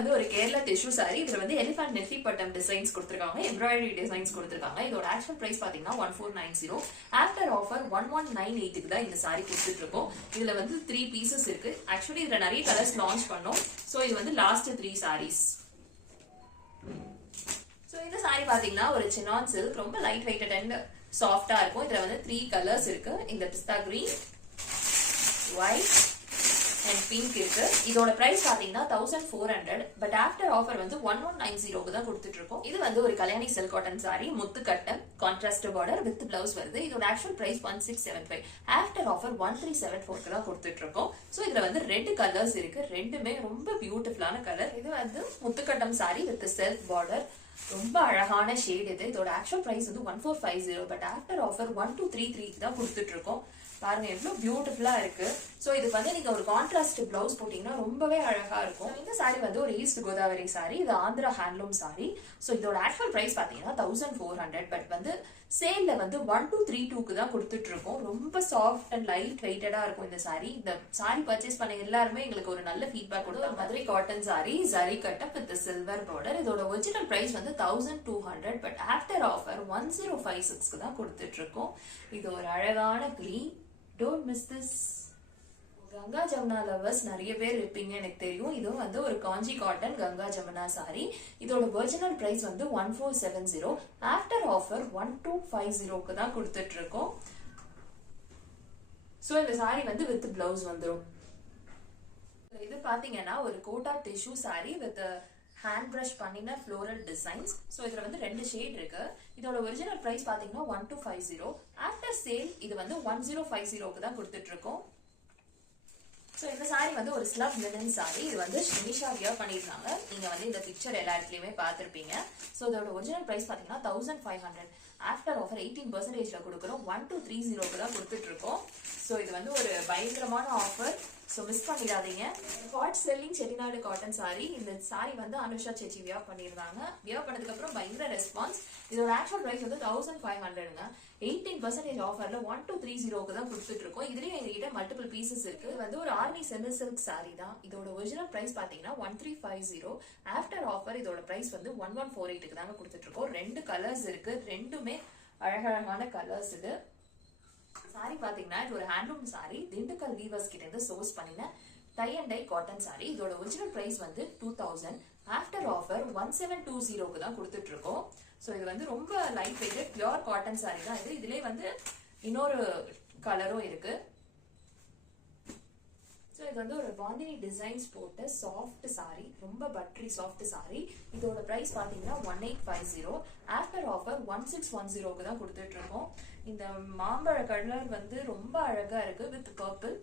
வந்து ஒரு Kerala tissue sorry. இதுல வந்து எலிஃபண்ட் நெத்தி பட்டம் டிசைன்ஸ் கொடுத்திருக்காங்க, எம்ப்ராய்டரி டிசைன்ஸ் கொடுத்திருக்காங்க. இதோட ஆக்சுவல் பிரைஸ் பாத்தீங்கன்னா 1490. ஆஃப்டர் ஆஃபர் 1198 தான் இந்த சாரி கொடுத்துட்டு இருக்கோம். இதுல வந்து 3 பீசஸ் இருக்கு. ஆக்சுவலி இதுல நிறைய கலர்ஸ் லான்ச் பண்ணோம். சோ இது வந்து லாஸ்ட் 3 சாரீஸ். சோ இந்த சாரி பாத்தீங்கன்னா ஒரு சினான் சில்க், ரொம்ப லைட் வெயிட்டட் அண்ட் சாஃப்டா இருக்கும். இதுல வந்து 3 கலர்ஸ் இருக்கு. இந்த பிஸ்தா கிரீன், ஒயிட் அண்ட் பிங்க் இருக்கு. இதோட பிரைஸ் பாத்தீங்கன்னா 1400. பட் ஆஃப்டர் ஆஃபர் வந்து 1190 தான் கொடுத்துட்டு இருக்கோம். இது வந்து ஒரு கல்யாணி சில்க் காட்டன் சாரி, முத்துக்கட்டம், கான்ட்ராஸ்ட் பார்டர் வித் பிளவுஸ் வருது. இதோட ஆக்சுவல் பிரைஸ் 1675. ஆஃப்டர் ஆஃபர் 1374 தான் கொடுத்துட்டு இருக்கோம். சோ இதுல வந்து 2 கலர்ஸ் இருக்கு. ரெண்டுமே ரொம்ப பியூட்டிஃபுல்லான கலர். இது வந்து முத்துக்கட்டம் சாரி வித் செல்ஃப் பார்டர், ரொம்ப அழகான ஷேட் இது. இதோட ஆக்சுவல் பிரைஸ் வந்து 1450. பட் ஆஃப்டர் ஆஃபர் 1233 தான் கொடுத்துட்டு இருக்கோம். பாருங்க எவ்வளவு பியூட்டிஃபுல்லா இருக்கு. சோ இதுக்கு வந்து நீங்க ஒரு கான்ட்ராஸ்ட் பிளவுஸ் போட்டீங்கன்னா ரொம்பவே அழகா இருக்கும். இந்த சாரி வந்து ஒரு ஈஸ்ட் கோதாவரி சாரி. இது ஆந்திரா ஹேண்ட்லூம் சாரி. சோ இதோட ஆக்சுவல் பிரைஸ் பாத்தீங்கன்னா 1400. பட் வந்து சேல்ல வந்து 1232 தான் கொடுத்துட்டு இருக்கோம். ரொம்ப சாஃப்ட் அண்ட் லைட் வெயிட்டடா இருக்கும் இந்த சாரி. இந்த சாரி பர்ச்சேஸ் பண்ண எல்லாருமே எங்களுக்கு ஒரு நல்ல ஃபீட்பேக் கொடுத்தாங்க. மதுரை காட்டன் சாரி, ஜரி கட்டப் வித் சில்வர் பார்டர். இதோட ஒரிஜினல் பிரைஸ் வந்து 1200. பட் ஆஃப்டர் ஆஃபர் 1056 தான் கொடுத்துட்டு இருக்கோம். இது ஒரு அழகான green. Don't miss this. Ganga Jamuna lovers நிறைய பேர் இருப்பீங்க எனக்கு தெரியும். இதுவும் வந்து ஒரு காஞ்சி காட்டன் கங்கா ஜமுனா சாரி. இதோட ஒரிஜினல் பிரைஸ் வந்து 1470. ஆஃப்டர் ஆஃபர் 1250 தான் கொடுத்துட்டு இருக்கோம். சோ இந்த சாரி வந்து வித் பிளவுஸ் வந்துரும். இது பாத்தீங்கன்னா ஒரு Kota tissue sari with hand brush பண்ணின ஃப்ளோரல் டிசைன்ஸ். சோ இதுல வந்து 2 ஷேட் இருக்கு. இதோட ஒரிஜினல் பிரைஸ் பாத்தீங்கன்னா 1250. ஆஃப்டர் சேல் இது வந்து 1050 தான் கொடுத்துட்டு இருக்கோம். சோ இந்த சாரி வந்து ஒரு ஸ்லப் லினன் சாரி. இது வந்து ஸ்னிஷா வியர் பண்ணிருக்காங்க. நீங்க வந்து இந்த பிக்சர் எல்லா இடத்துலயுமே பாத்திருப்பீங்க. சோ இதோட ஒரிஜினல் பிரைஸ் பாத்தீங்கன்னா 1500. ஆஃப்டர் ஆஃபர் 18% கொடுக்குறோம். 1230 தான் கொடுத்துட்டு இருக்கோம். சோ இது வந்து ஒரு பயங்கரமான ஆஃபர். சோ மிஸ் பண்ணிடாதீங்க. Hot selling Chettinad cotton sorry. இந்த சாரி வந்து அனுஷா சேச்சி வியர் பண்ணிருந்தாங்க. வியர் பண்ணதுக்கு அப்புறம் பயங்கர ரெஸ்பான்ஸ். இதோட ஆக்சுவல் பிரைஸ் வந்து 1500ங்க. 18% ஆஃபர்ல 1230 தான் கொடுத்துட்டு இருக்கோம். இதுலயும் எங்ககிட்ட மல்டிபிள் பீசஸ் இருக்கு. இது வந்து ஒரு ஆர்மி செமி சில்க் சாரி தான். இதோட ஒரிஜினல் பிரைஸ் பாத்தீங்கன்னா 1350. ஆஃப்டர் ஆஃபர் இதோட பிரைஸ் வந்து 1148 தாங்க கொடுத்துட்டு இருக்கோம். 2 கலர்ஸ் இருக்கு. ரெண்டுமே அழகழகான கலர்ஸ். இது சாரி பாத்தீங்கன்னா இது ஒரு ஹேண்ட்லூம் சாரி. திண்டுக்கல் வீவர்ஸ் கிட்ட இருந்து சோர்ஸ் பண்ணின tie and dye cotton sari. இதோட ஒரிஜினல் பிரைஸ் வந்து 2000. ஆஃப்டர் ஆஃபர் 1720 தான் கொடுத்துட்டு இருக்கோம். சோ இது வந்து ரொம்ப light weighted pure cotton sari தான் இது. இதுலயே வந்து இன்னொரு கலரும் இருக்கு. சோ இது வந்து ஒரு பாந்தினி டிசைன்ஸ் போட்ட சாஃப்ட் சாரி, ரொம்ப பட்டரி சாஃப்ட் சாரி. இதோட பிரைஸ் பாத்தீங்கன்னா 1850. ஆஃப்டர் ஆஃபர் 1610 தான் கொடுத்துட்டு இருக்கோம். இந்த மாம்பழ கலர் வந்து ரொம்ப அழகா இருக்கு வித் பர்பிள்.